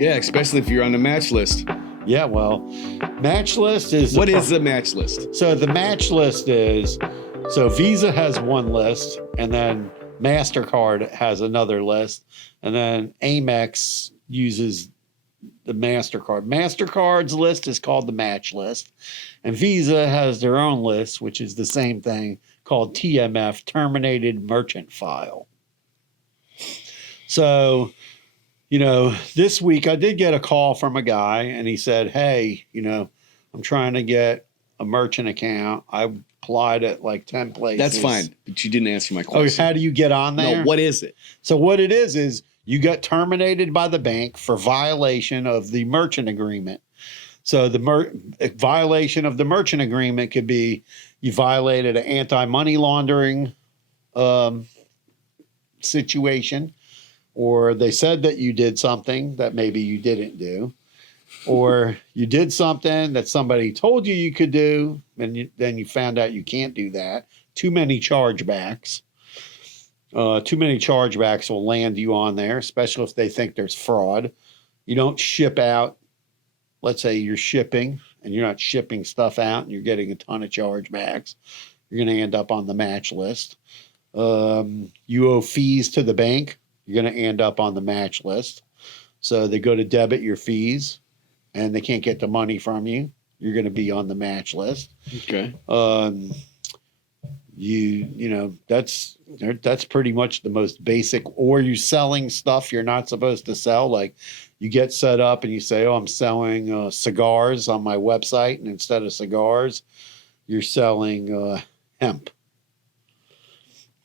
Yeah, especially if you're on the match list. Yeah, well, Matchlist is... What is the match list? So the Matchlist is... So Visa has one list, and then MasterCard has another list, and then Amex uses the MasterCard. MasterCard's list is called the Match List, and Visa has their own list, which is the same thing, called TMF, Terminated Merchant File. So... this week I did get a call from a guy and he said, hey, I'm trying to get a merchant account. I applied at like 10 places. That's fine, but you didn't answer my question. Oh, how do you get on there? No, what is it? So what it is you got terminated by the bank for violation of the merchant agreement. So the violation of the merchant agreement could be you violated an anti-money laundering situation. Or they said that you did something that maybe you didn't do, or you did something that somebody told you could do, and then you found out you can't do that. Too many chargebacks. Too many chargebacks will land you on there, especially if they think there's fraud. You don't ship out. Let's say you're shipping and you're not shipping stuff out and you're getting a ton of chargebacks. You're going to end up on the match list. You owe fees to the bank. You're going to end up on the match list. So they go to debit your fees and they can't get the money from you. You're going to be on the match list. Okay. That's pretty much the most basic. Or you're selling stuff you're not supposed to sell. Like you get set up and you say, oh, I'm selling cigars on my website. And instead of cigars, you're selling hemp.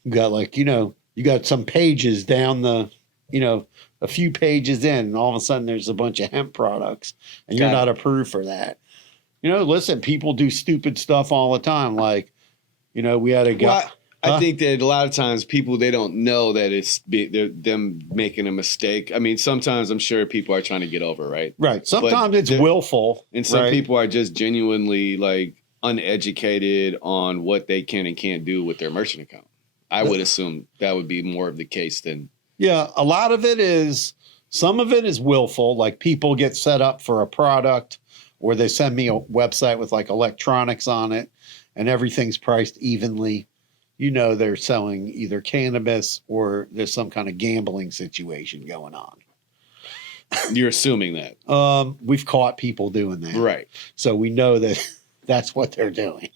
You got you got some pages down the, a few pages in, and all of a sudden there's a bunch of hemp products, and you're not approved for that. Listen, people do stupid stuff all the time. Like, we had a guy. Well, I think that a lot of times people, they don't know that it's them making a mistake. I mean, sometimes I'm sure people are trying to get over, right? Right. Sometimes it's willful. And some people are just genuinely like uneducated on what they can and can't do with their merchant account. I would assume that would be more of the case than... Yeah, a lot of it is... Some of it is willful, like people get set up for a product, or they send me a website with like electronics on it, and everything's priced evenly. They're selling either cannabis or there's some kind of gambling situation going on. You're assuming that? We've caught people doing that. Right. So we know that that's what they're doing.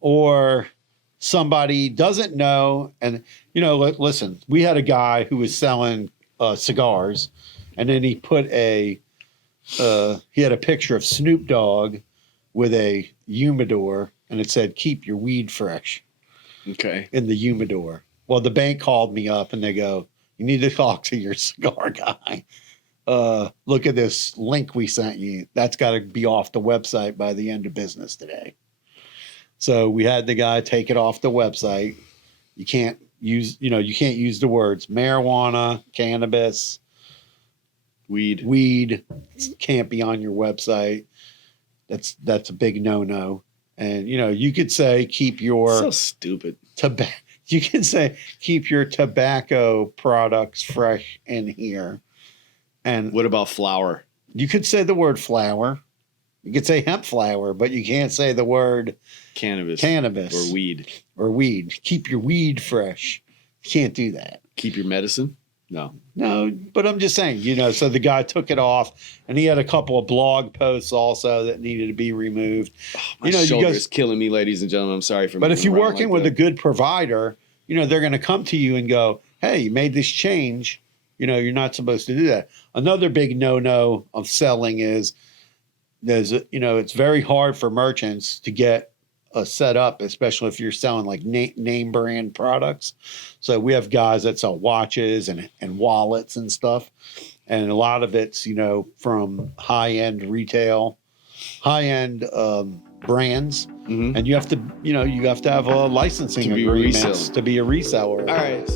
Or... somebody doesn't know, and listen, we had a guy who was selling cigars, and then he put he had a picture of Snoop Dogg with a humidor, and it said "Keep your weed fresh." Okay. In the humidor. Well, the bank called me up, and they go, "You need to talk to your cigar guy. Look at this link we sent you. That's got to be off the website by the end of business today." So we had the guy take it off the website. You can't use the words marijuana, cannabis, weed can't be on your website. That's a big no-no. And you could say keep your so stupid. You can say keep your tobacco products fresh in here. And what about flour? You could say the word flour. You could say hemp flower, but you can't say the word cannabis or weed. Keep your weed fresh. You can't do that. Keep your medicine? No, but I'm just saying, so the guy took it off, and he had a couple of blog posts also that needed to be removed. Oh, my shoulder is killing me, ladies and gentlemen. I'm sorry for. But if you're working with a good provider, they're going to come to you and go, "Hey, you made this change. You're not supposed to do that." Another big no-no of selling is. It's very hard for merchants to get set up, especially if you're selling like name brand products. So we have guys that sell watches and wallets and stuff. And a lot of it's, from high-end retail, high-end brands. Mm-hmm. And you have to have a licensing agreement to be a reseller. All right.